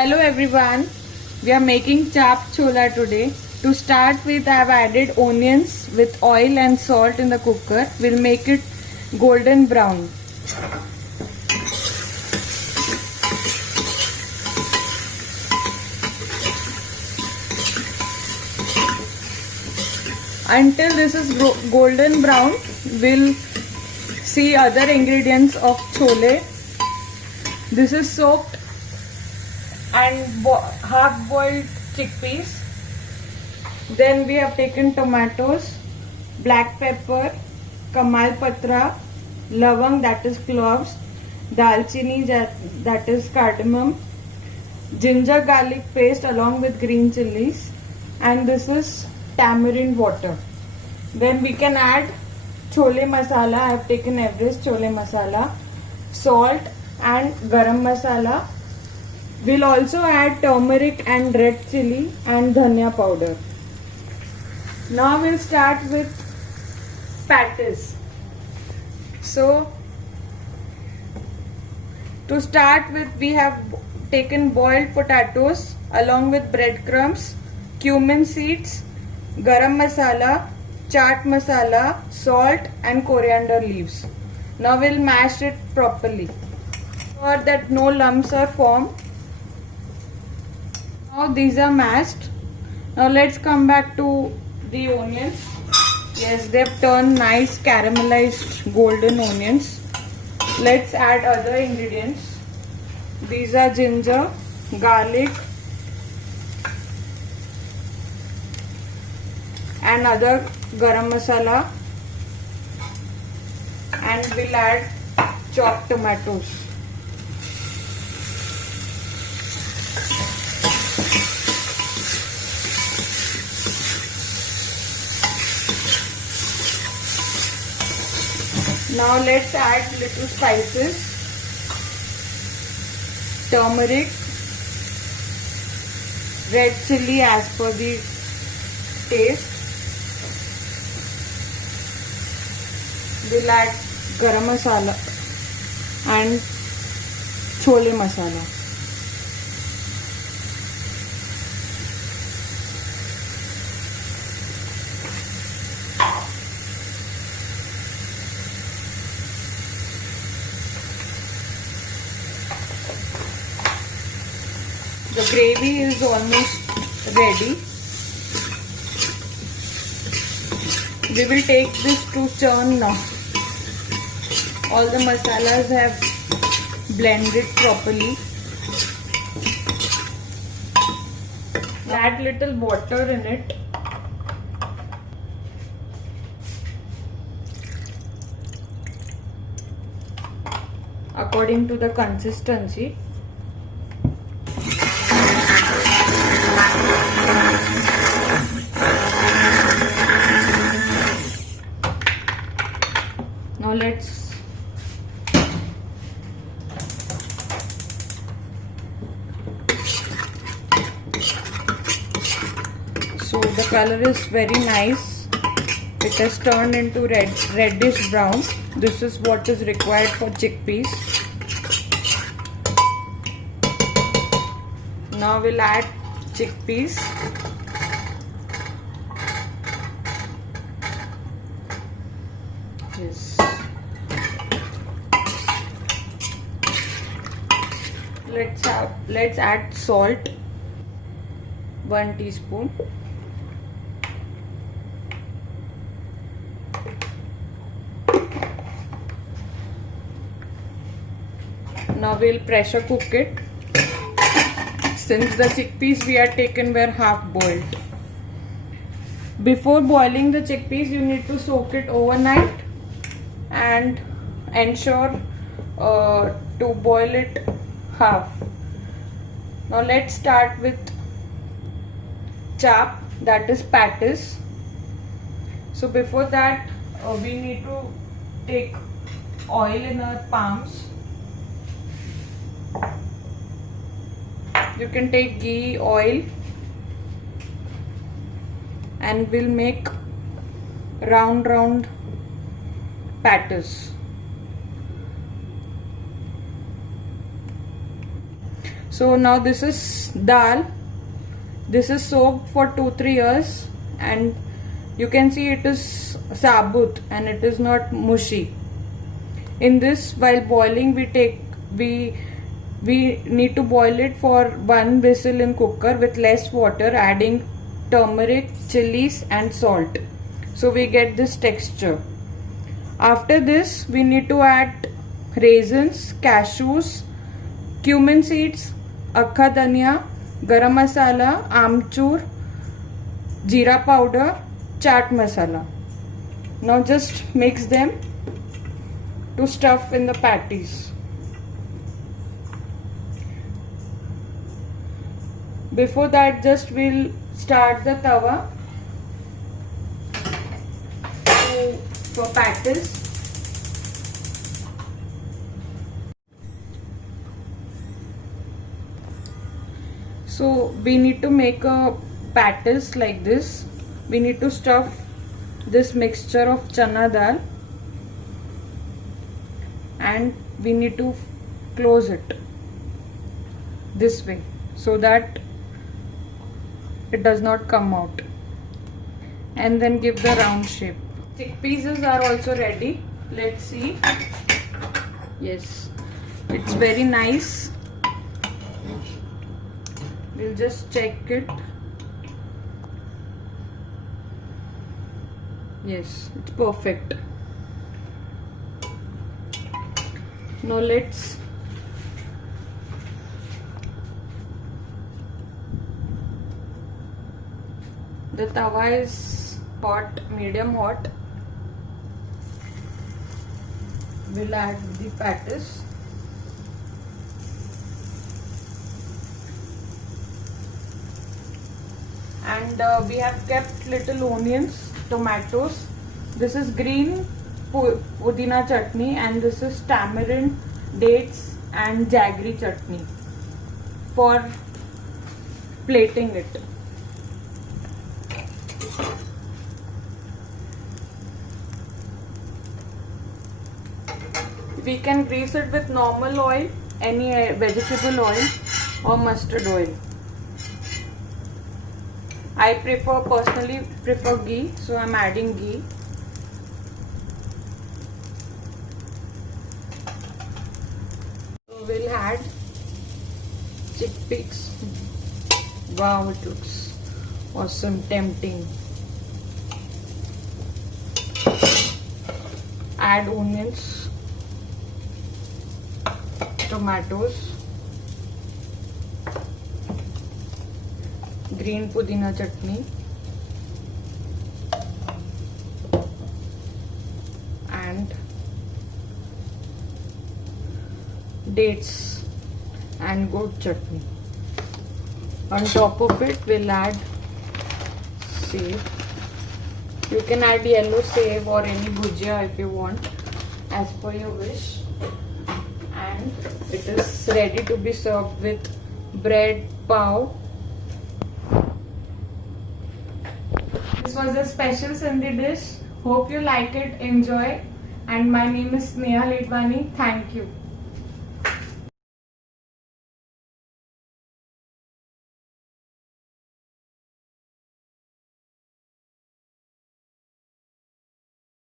Hello everyone, we are making chap chola today. To start with, I have added onions with oil and salt in the cooker. We'll make it golden brown. Until this is golden brown, we'll see other ingredients of chole. This is soaked and half-boiled chickpeas. Then we have taken tomatoes, black pepper, kamal patra, lavang that is cloves, dalchini that is cardamom, ginger garlic paste along with green chilies, and this is tamarind water. Then we can add chole masala. I have taken Everest chole masala, salt and garam masala. We'll also add turmeric and red chili and dhania powder. Now we'll start with patties. So to start with, we have taken boiled potatoes along with breadcrumbs, cumin seeds, garam masala, chaat masala, salt and coriander leaves. Now we'll mash it properly so that no lumps are formed. Now these are mashed. Now let's come back to the onions. Yes, they've turned nice caramelized golden onions. Let's add other ingredients. These are ginger, garlic and other garam masala, and we'll add chopped tomatoes. Now let's add little spices, turmeric, red chili as per the taste. We'll add garam masala and chole masala. The gravy is almost ready. We will take this to churn now. All the masalas have blended properly. Add little water in it. According to the consistency. Now let's so the color is very nice. It has turned into reddish brown. This is what is required for chickpeas. Now we'll add chickpeas. Yes. Let's add salt, 1 teaspoon. Now we'll pressure cook it. Since the chickpeas we had taken were half boiled. Before boiling the chickpeas, you need to soak it overnight and ensure to boil it half. Now let's start with chap, that is patties. So before that, we need to take oil in our palms. You can take ghee, oil, and we'll make round patties. So now this is dal. This is soaked for 2-3 years, and you can see it is sabut and it is not mushy. In this, while boiling, we need to boil it for 1 whistle in cooker with less water, adding turmeric, chilies and salt, so we get this texture. After this, we need to add raisins, cashews, cumin seeds, akha dhania, garam masala, amchur, jeera powder, chaat masala. Now just mix them to stuff in the patties. Before that, just we'll start the tawa for patties. So we need to make a patties like this. We need to stuff this mixture of chana dal, and we need to close it this way so that it does not come out, and then give the round shape. Chickpeas are also ready. Let's see. Yes, it's very nice. We'll just check it. Yes, it's perfect. Now let's the tawa is hot, medium hot. We'll add the patties. And we have kept little onions, tomatoes. This is green pudina chutney, and this is tamarind, dates and jaggery chutney for plating it. We can grease it with normal oil, any vegetable oil or mustard oil. I personally prefer ghee, so I'm adding ghee. So we'll add chickpeas. Wow, it looks awesome, tempting. Add onions, tomatoes, green pudina chutney, and dates and goat chutney. On top of it, we'll add save. You can add yellow save or any bhujia if you want, as per your wish. And it is ready to be served with bread, pav. This was a special Sindhi dish. Hope you like it, enjoy. And my name is Sneha Lidwani. Thank you.